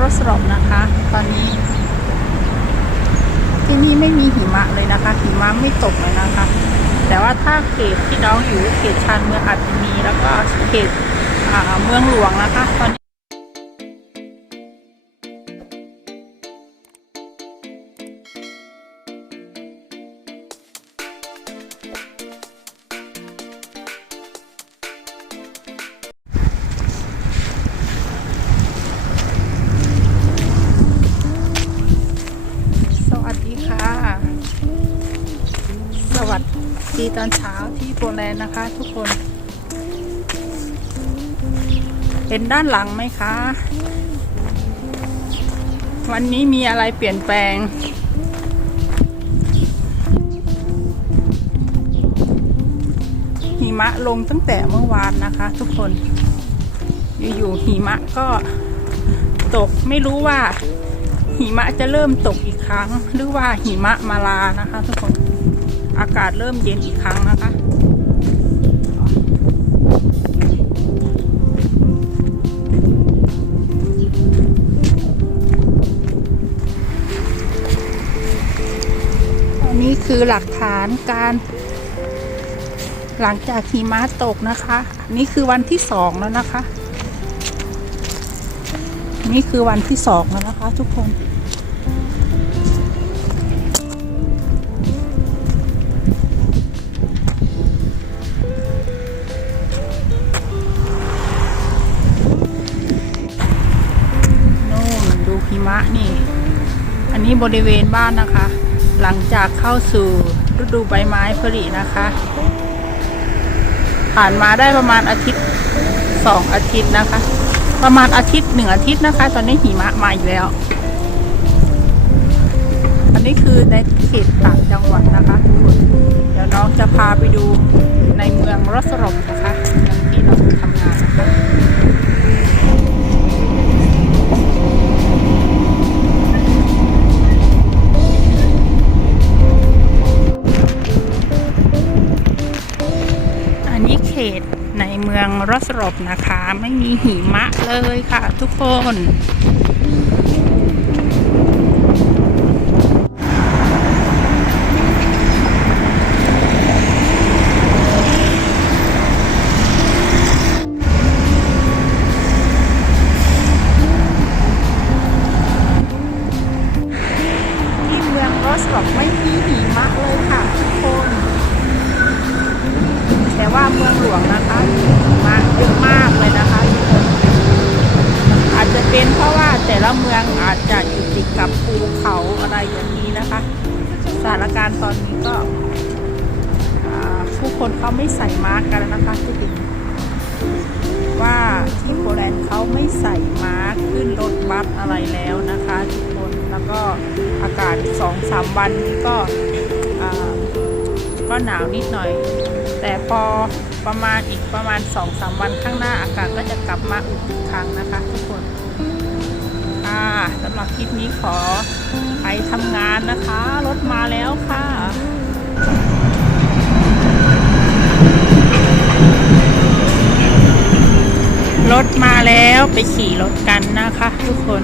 รสรบนะคะ ตอนนี้ ที่นี่ไม่มีหิมะเลยนะคะ หิมะไม่ตกเลยนะคะ แต่ว่าถ้าเขตที่น้องอยู่เขตชานเมืองอาจจะมีแล้วก็เขตเมืองหลวงนะคะตอนนี้ วัสดีตอนเช้าที่โปแลนด์นะคะ ทุกคน เห็นด้านหลังไหมคะ วันนี้มีอะไรเปลี่ยนแปลงหิมะลงตั้งแต่เมื่อวานนะคะ ทุกคนอยู่ๆหิมะก็ตกไม่รู้ว่าหิมะจะเริ่มตกอีกครั้ง หรือว่าหิมะมาลานะคะ ทุกคน อากาศเริ่มเย็นอีกครั้งนะคะอันนี้คือหลักฐานการ หลังจากหิมะตกนะคะ นี่คือวันที่สองแล้วนะคะ นี่คือวันที่สองแล้วนะคะ ทุกคน นี่ อันนี้บริเวณบ้านนะคะ หลังจากเข้าสู่ฤดูใบไม้ผลินะคะ ผ่านมาได้ประมาณอาทิตย์สองอาทิตย์นะคะ ประมาณอาทิตย์หนึ่งอาทิตย์นะคะ ตอนนี้หิมะมาอีกแล้ว อันนี้คือในเขตต่างจังหวัดนะคะทุกคนเดี๋ยวน้องจะพาไปดูในเมืองรสรบนะคะ เขตในเมืองรสรบนะคะ ไม่มีหิมะเลยค่ะทุกคน มาเยอะมากเลยนะคะทุกคนอาจจะเป็นเพราะว่าแต่ละเมืองอาจจะอยู่ติดกับภูเขาอะไรอย่างนี้นะคะสถานการณ์ตอนนี้ก็ผู้คนเขาไม่ใส่มาสก์กันแล้วนะคะที่ดิว่าที่โปแลนด์เขาไม่ใส่มาสก์ขึ้นรถบัสอะไรแล้วนะคะทุกคนแล้วก็อากาศสองสามวันนี้ก็ก็หนาวนิดหน่อย แต่พอ ประมาณอีกประมาณ2อสวันข้างหน้าอากาศก็จะกลับมาอุ่นอีกครั้งนะคะทุกคนค่ะสำหรับคลิปนี้ขอไปทำงานนะคะ รถมาแล้วค่ะรถมาแล้วไปขี่รถกันนะคะ ทุกคน